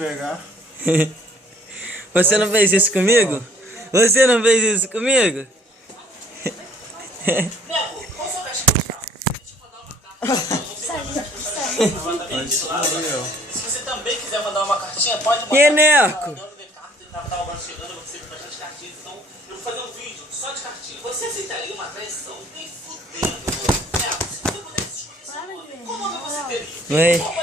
pegar. Você não fez isso comigo? Você não fez isso comigo? Se você também quiser mandar uma cartinha, pode mandar. E é Neco? Então, eu vou fazer um vídeo só de cartinha. Você aceitaria uma traição? Nem fudendo. Neco, se você pudesse escolher seu nome, qual nome você teria? Oi.